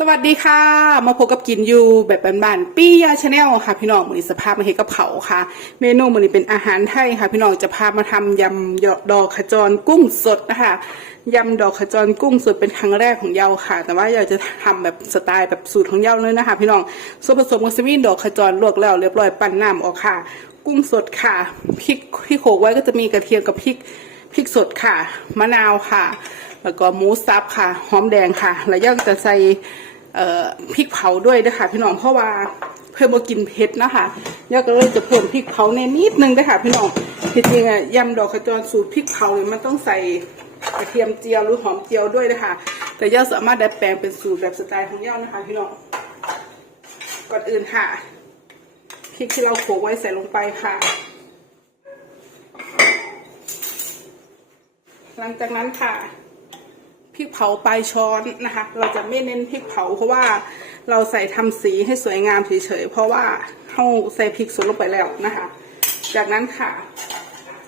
สวัสดีค่ะ มาพบกับกินยูแบบบ้านๆปี้ยาชาแนลค่ะ พี่น้องมือนี้สภาพมาเห็นกับเขาค่ะ เมนูมือนี้เป็นอาหารไทยค่ะ พี่น้องจะพามาทำยำดอกขจรกุ้งสดนะคะยำดอกขจรกุ้งสดเป็นครั้งแรกของเยาค่ะ แต่ว่าเยาจะทำแบบสไตล์แบบสูตรของเยาเลยนะคะ พี่น้องส่วนผสมก็จะมีดอกขจรลวกแล้วเรียบร้อยปั้นน้ำออกค่ะ กุ้งสดค่ะพริกที่โขกไว้ก็จะมีกระเทียมกับพริกพริกสดค่ะ มะนาวค่ะ แล้วก็หมูสับค่ะหอมแดงค่ะ แล้วย่าก็จะใส่ พริกเผาด้วยนะคะพี่น้องเพราะว่าเพิ่มมากินเผ็ดนะคะย่าก็เลยจะเพิ่มพริกเผาในนิดนึงนะคะพี่น้องที่จริงอะยำดอกขจรสูตรพริกเผาเนี่ยมันต้องใส่กระเทียมเจียวหรือหอมเจียวด้วยนะคะแต่ย่าสามารถดัดแปลงเป็นสูตรแบบสไตล์ของย่านะคะพี่น้องก่อนอื่นค่ะพริกที่เราโขลกไว้ใส่ลงไปค่ะ หลังจากนั้นค่ะ พริกเผาปลายช้อนนะคะ เราจะไม่เน้นพริกเผาเพราะว่าเราใส่ทำสีให้สวยงามเฉยๆเพราะว่าเราใส่พริกสดลงไปแล้วนะคะ จากนั้นค่ะ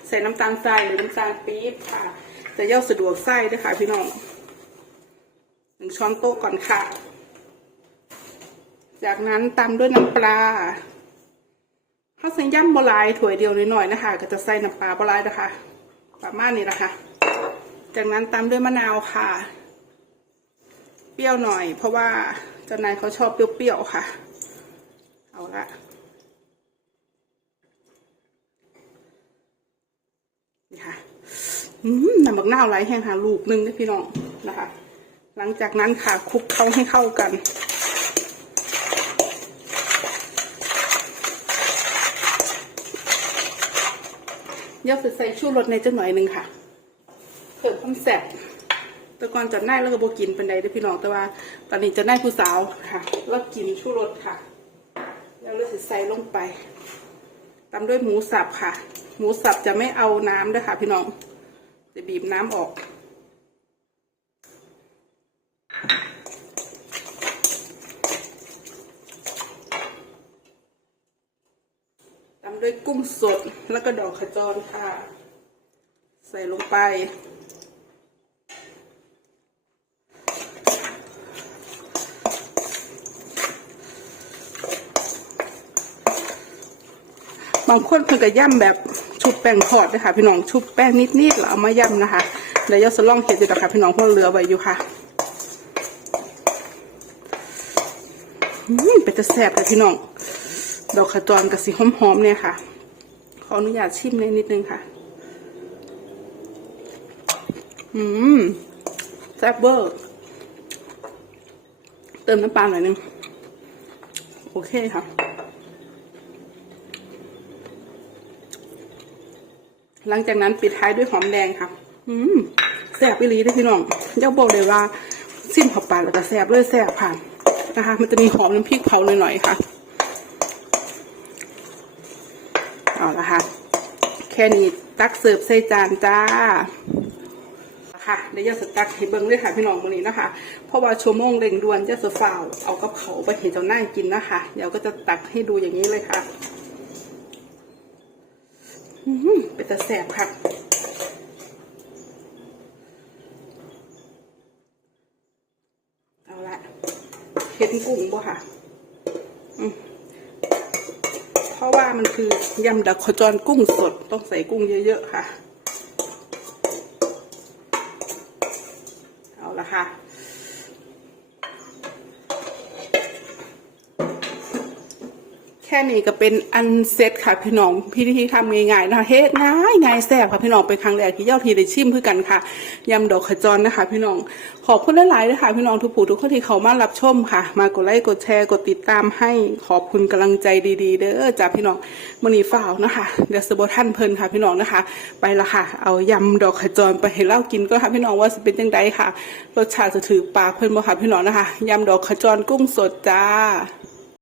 ใส่น้ำตาลทรายหรือน้ำตาลปี๊บค่ะ จะย่อสะดวกไส้ด้วยค่ะพี่น้องหนึ่งช้อนโต๊ะก่อนค่ะ จากนั้นตามด้วยน้ำปลาถ้าใส่ย่ำบลายถ้วยเดียวนิดหน่อยนะคะ ก็จะใส่น้ำปลาบลายนะคะประมาณนี้นะคะ จากนั้นตามด้วยมะนาวค่ะ เปรี้ยวหน่อย เพราะว่าเจ้านายเขาชอบเปรี้ยวๆค่ะ เอาละนี่ค่ะอืมน้ำบักนาวไหลแห้งค่ะลูกนึงนะพี่น้องนะคะ หลังจากนั้นค่ะคลุกเข้าให้เข้ากันย่าใส่ชูรสในจังหน่อยหนึ่งค่ะ เพิ่มความแซ่บแต่ก่อนจะได้แล้วก็บกินเป็นใดเด้พี่น้องแต่ว่า ตอนนี้จะได้ผู้สาวค่ะแล้วกินชูรสค่ะ แล้วเราจะใส่ลงไปตามด้วยหมูสับค่ะ หมูสับจะไม่เอาน้ำด้วยค่ะ พี่น้อง จะบีบน้ำออกตามด้วยกุ้งสดแล้วก็ดอกขจรค่ะ ใส่ลงไป บางคนเพิ่งก็ย่ำแบบชุบแป้งทอดนะคะพี่น้องชุบแป้งนิดๆแล้วเอามาย่ำนะคะเดี๋ยวยอดสล่องเห็ดอยู่นะคะพี่น้องเพราะเหลือไว้อยู่ค่ะอืมเป็นจะแซ่บเลยพี่น้อง ดอกขจรกับสีหอมๆเนี่ยค่ะ ขออนุญาตชิมเลยนิดนึงค่ะ อืมแซ่บเบอร์เติมน้ำปลาหน่อยนึง โอเคค่ะ หลังจากนั้นปิดท้ายด้วยหอมแดงค่ะ อืมแซ่บไปรีได้พี่น้องอยาบอกเลยว่าสิ้นเผาปลาแล้วก็แซ่บเลยแซ่บค่ะนนะคะ มันจะมีหอมน้ำพริกเผาหน่อยๆค่ะ เอาละค่ะ แค่นี้ตักเสิร์ฟใส่จานจ้าค่ะเดี๋ยวจะสตักให้เบิ้งด้วยค่ะพี่น้องวันนี้นะคะ เพราะว่าชั่วโมงเร่งด่วนจะสฟาวเอากับเขาไปเห็นเจ้าหน้ากินนะคะ เดี๋ยวก็จะตักให้ดูอย่างนี้เลยค่ะ เป็นตะแสบค่ะเอาละเห็นกุ้งบ่ค่ะเพราะว่ามันคือยำดักขจรกุ้งสดต้องใส่กุ้งเยอะ ๆ ค่ะ เอาละค่ะ แค่นี้ก็เป็นอันเซ็ตค่ะพี่น้องพี่ที่ทำง่ายๆนะคะเฮ็ดง่ายง่ายแซ่บค่ะพี่น้องเป็นครั้งแรกที่เย่าทีได้ชิมเพื่อกันค่ะยำดอกขจรนะคะ พี่น้องขอบคุณหลายๆนะคะพี่น้องทุกผู้ทุกคนที่เขามารับชมค่ะ มากดไลค์กดแชร์กดติดตามให้ขอบคุณกำลังใจดีๆ เด้อจากพี่น้องมณีฝ่าวนะคะ เดี๋ยวสบท่านเพลินค่ะพี่น้องนะคะ ไปละค่ะ เอายำดอกขจรไปให้เล่ากินก็ค่ะพี่น้องว่าจะเป็นยังไงค่ะรสชาติจะถือปากเพลินบ่ค่ะพี่น้องนะคะยำดอกขจรกุ้งสดจ้า